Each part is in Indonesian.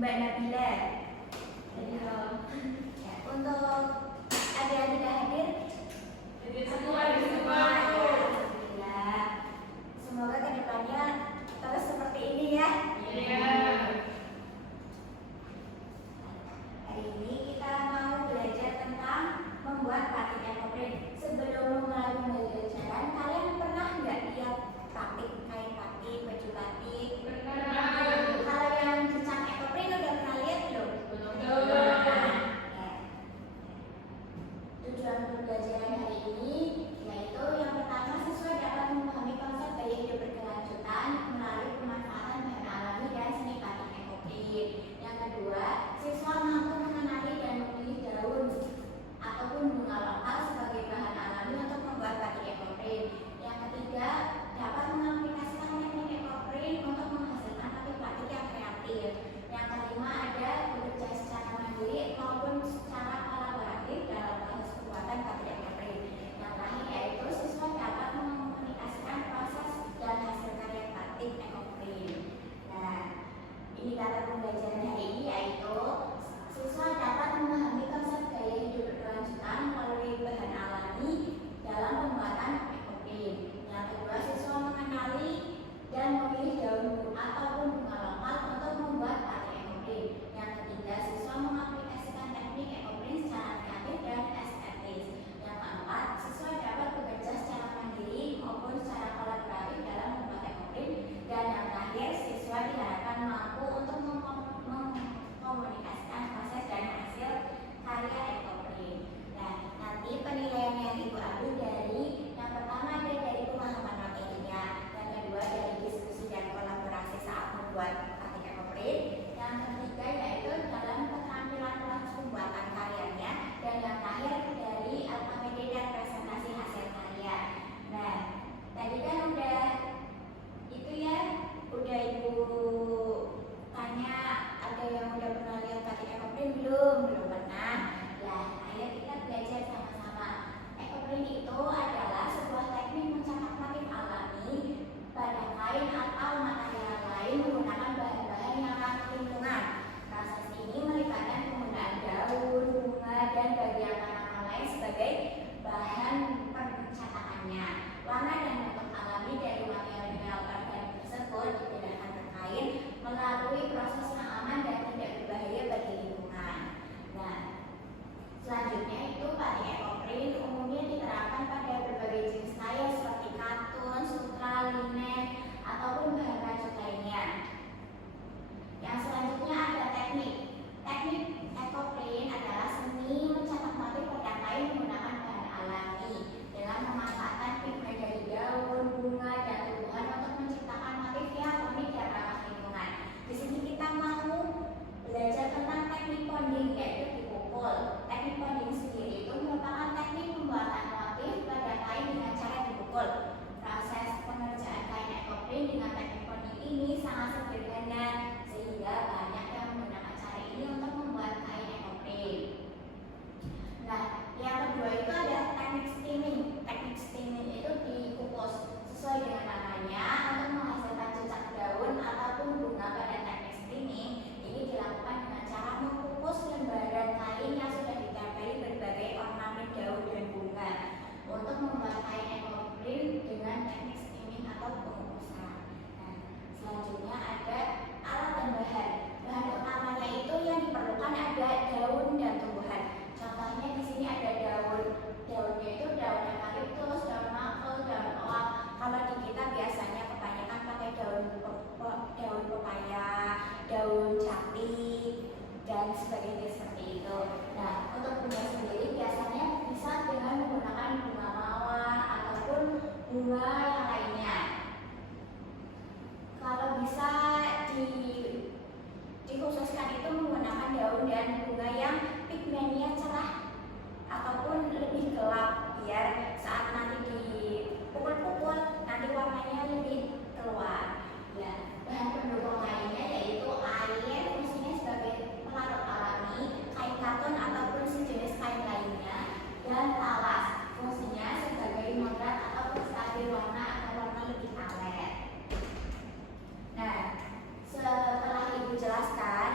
Mbak Nabila. Ya, untuk ada yang tidak hadir? Semua. Alhamdulillah. Semoga kedepannya terus seperti ini ya. Iya. Hari ini kita mau belajar tentang membuat batik ekoprint. Sebelum mulai pembelajaran, kalian pernah nggak lihat batik, kain batik, baju batik? Pernah. Kalau yang dicak ekoprint udah pernah lihat belum? Belum. Ya. Tujuan pembelajaran hari ini yaitu yang pertama, siswa dapat memahami konsep gaya hidup berkelanjutan melalui pemanfaatan bahan alami dan seni batik ekoprint. Yang kedua, siswa mampu mengenali dan memilih daun ataupun bunga lokal sebagai bahan alami untuk membuat batik ekoprint. Yang ketiga, dapat mengaplikasikan teknik ekoprint untuk menghasilkan batik-batik yang kreatif. Yang kelima, ada bekerja secara mandiri maupun secara kolaboratif dalam proses pembuatan batik ekoprint. Yang terakhir yaitu siswa dapat mengkomunikasikan proses dan hasil karya batik ekoprint. Nah, indikator pembelajaran hari ini yaitu siswa dapat memahami konsep gaya hidup berkelanjutan melalui bahan alami dalam pembuatan ekoprint. Yang kedua, siswa mengenali dan memilih daun ataupun bunga lokal untuk membuat batik ekoprint. Yang ketiga, siswa mengaplikasikan teknik ekoprint secara kreatif dan estetis. Yang keempat, siswa dapat bekerja secara mandiri maupun secara kolaboratif dalam membuat ekoprint. Dan yang terakhir, siswa diharapkan mampu untuk mengkomunikasikan proses dan hasil karya ekoprint. Nah, nanti penilaian yang Ibu ambil dari yang pertama ada dari pemahaman materinya, yang kedua dari diskusi dan kolaborasi saat membuat batik ekoprint, yang ketiga yaitu dalam keterampilan proses pembuatan karyanya, dan yang terakhir dari LKPD dan presentasi hasil karya. Nah, tadi kan udah itu ya, udah Ibu tanya ada yang udah pernah lihat batik ekoprint belum? Belum pernah. Nah, ayo kita belajar sama-sama. Ekoprint itu adalah sebuah teknik mencetak motif alami pada kain atau material lain menggunakan bahan-bahan yang ramah lingkungan. Proses ini melibatkan penggunaan daun, bunga, dan bagian tanaman lain sebagai bahan pencetakannya. Warna dan bentuk alami dari material organik tersebut dipindahkan ke kain melalui proses yang aman dan tidak berbahaya bagi lingkungan. Nah, selanjutnya itu batik ekoprint umumnya diterapkan pada berbagai jenis kain seperti katun, sutra, linen, ataupun bahan rajut lainnya. Yang selanjutnya ada teknik. Teknik ekoprint adalah seni mencetak motif pada kain menggunakan bahan alami dengan memanfaatkan pigmen dari daun, bunga, dan tumbuhan untuk menciptakan motif yang unik dan ramah lingkungan. Di sini kita mau belajar tentang teknik ponding, yaitu dipukul. Teknik ponding sendiri itu merupakan teknik pembuatan motif pada kain dengan cara dipukul. Proses pengerjaan kain ekoprint dengan teknik ponding ini sangat sederhana sehingga banyak yang menggunakan cara ini untuk membuat kain ekoprint. Nah, yang kedua itu ada teknik steaming. Teknik steaming itu dikukus sesuai dengan namanya untuk menghasilkan jejak daun ataupun bunga. Pada teknik steaming ini dilakukan dengan cara mengukus lembaran kain yang sudah ditempeli berbagai ornamen daun dan bunga untuk membuat kain ekoprint dengan teknik steaming atau pengukusan. Nah, selanjutnya ada alat dan bahan. Bahan utamanya itu yang diperlukan ada daun dan tumbuhan. Contohnya di sini ada daun. Daunnya itu daun eukaliptus, daun maple, daun oak. Kalau di kita biasanya kebanyakan pakai daun pepaya, daun jati, dan sebagainya seperti itu. Nah, untuk bunga sendiri biasanya bisa dengan menggunakan bunga mawar ataupun bunga yang lainnya. Kalau bisa dikhususkan itu menggunakan daun dan bunga yang pigmennya cerah ataupun lebih gelap biar saat nanti dipukul-pukul nanti warnanya lebih keluar. Ya, bahan pendukung lainnya yaitu air, fungsinya sebagai pelarut alami, kain katun ataupun sejenis kain lainnya, dan talas, fungsinya sebagai modrat atau penstabil warna agar warna lebih awet. Nah, setelah Ibu jelaskan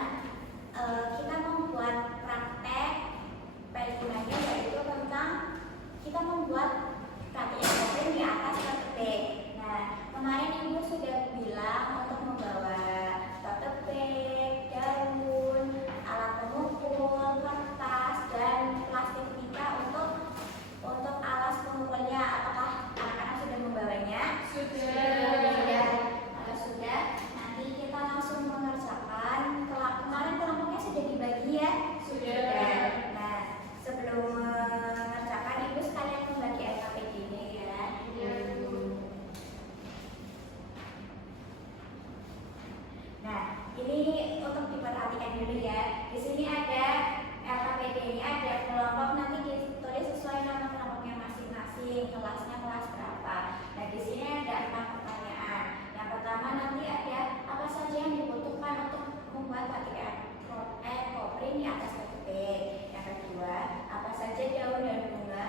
dulu ya. Di sini ada LKPD-nya, ada kelompok, nanti ditulis sesuai nama kelompoknya masing-masing, kelasnya kelas berapa. Nah, di sini ada 4 pertanyaan. Yang pertama nanti ada apa saja yang dibutuhkan untuk membuat batik ekoprim di atas batu beg. Yang kedua, apa saja daun dan bunga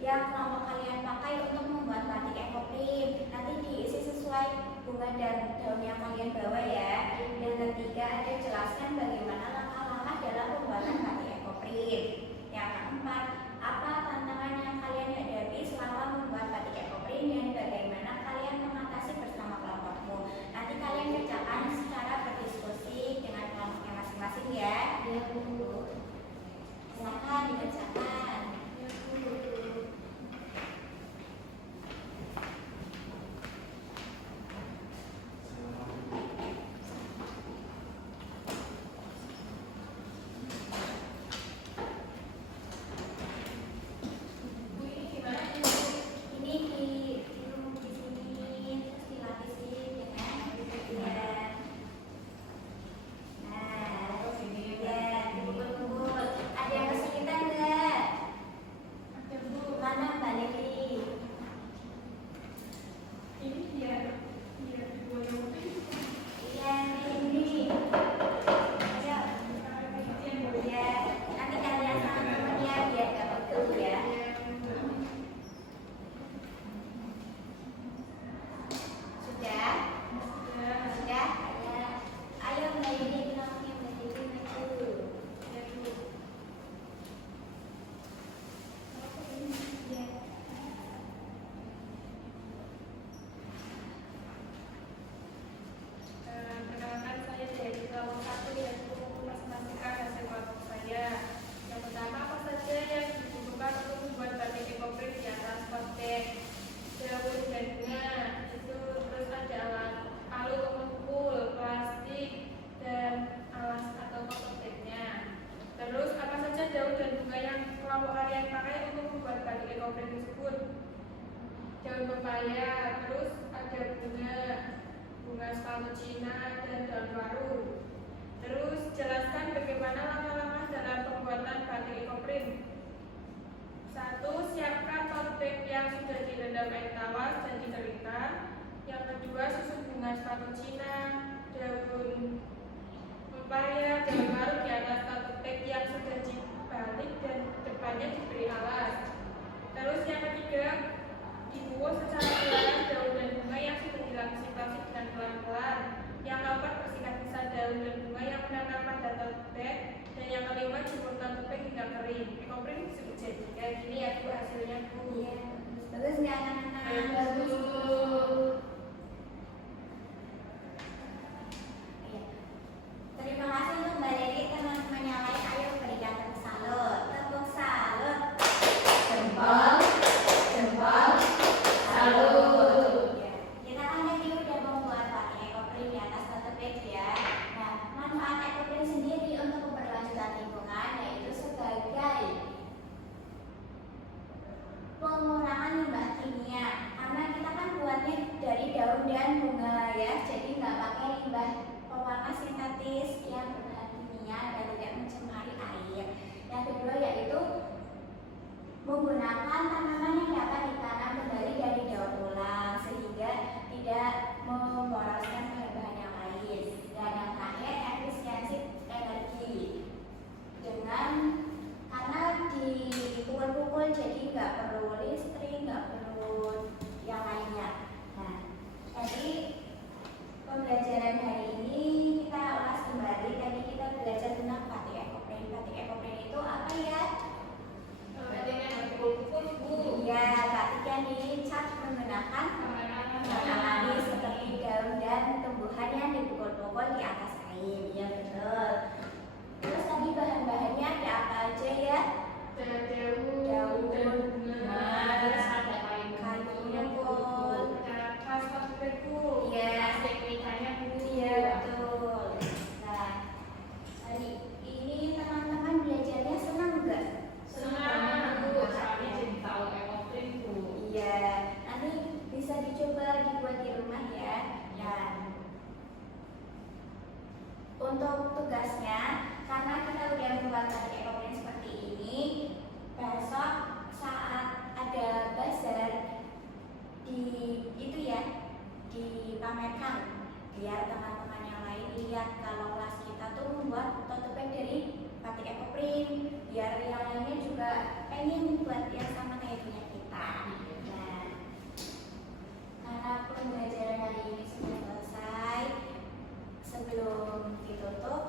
yang kelompok kalian pakai untuk membuat batik ekoprim. Nanti diisi sesuai bunga dan daun yang kalian bawa ya. Yang ketiga, ada jelaskan bagaimana langkah-langkah dalam pembuatan batik ekoprim. Yang keempat, apa tantangan yang kalian hadapi selama membuat batik ekoprim dan bagaimana kalian mengatasi bersama kelompokmu. Nanti kalian kerjakan secara berdiskusi dengan kelompoknya masing-masing ya. Ya, Bu. Silakan dikerjakan. Bu, ini gimana ini, Bu? Ini di sini terus dilapisin dengan kemudian. Nah, Oh, sini. ya dibungkus. Ada yang kesulitan nggak? Ada, Bu. Mana Mbak Lili? Ini biar digoyang. Iya, ini. Ayo. Ya, nanti kalian sama temennya biar nggak pegel ya. Sudah? Sudah? Ayo Mbak Lili, bilangnya Mbak Lili maju. Perkenalkan, saya dari kelompok 1 yaitu menginformasikan hasil kelompok saya. Yang pertama, apa saja yang dibutuhkan untuk membuat batik ekoprim di atas kotek, daun dan bunga. Itu terus ada alat palu pemukul, plastik, dan alas atau koteknya. Terus apa saja daun dan bunga yang kelompok kalian pakai untuk membuat batik ekoprim tersebut? Daun pepaya, terus ada bunga sepatu Cina dan daun waru. Terus jelaskan bagaimana langkah-langkah dalam pembuatan batik ekoprim. 1. Siapkan tote bag yang sudah direndam air tawas dan dikeringkan. Yang kedua, susun bunga sepatu Cina, daun pepaya, daun waru di atas tote bag yang sudah dibalik dan depannya diberi alas. Terus yang ketiga, dibuat secara perlahan daun dan bunga yang sudah dilapisi plastik dengan pelan-pelan. Yang keempat, bersihkan sisa daun dan bunga yang menempel pada tote bag. Dan yang kelima, jemur tote bag hingga kering. Ekoprim sudah jadi. Kayak gini ya Bu hasilnya, Bu. Iya, bagus nggak anak-anak? Bagus, Bu. Iya. Terima kasih untuk Mbak Lili, teman-teman yang lain. Ayo berikan tepuk salut. Tepuk salut. Jempol, jempol, salut. Ya. Kita kan tadi udah membuat batik ekoprim di atas tote bag ya. Nah, manfaat ekoprim sendiri untuk keberlanjutan lingkungan yaitu sebagai pengurangan limbah kimia. Karena kita kan buatnya dari Untuk tugasnya, karena kita udah membuat batik ekoprint seperti ini, besok saat ada bazar dipamerkan biar teman-teman yang lain lihat kalau kelas kita tuh membuat tote bag dari batik ekoprint, biar yang lainnya juga pengen buat yang sama kayak punya kita. Nah, karena pembelajaran hari ini sudah selesai, sebelum ditutup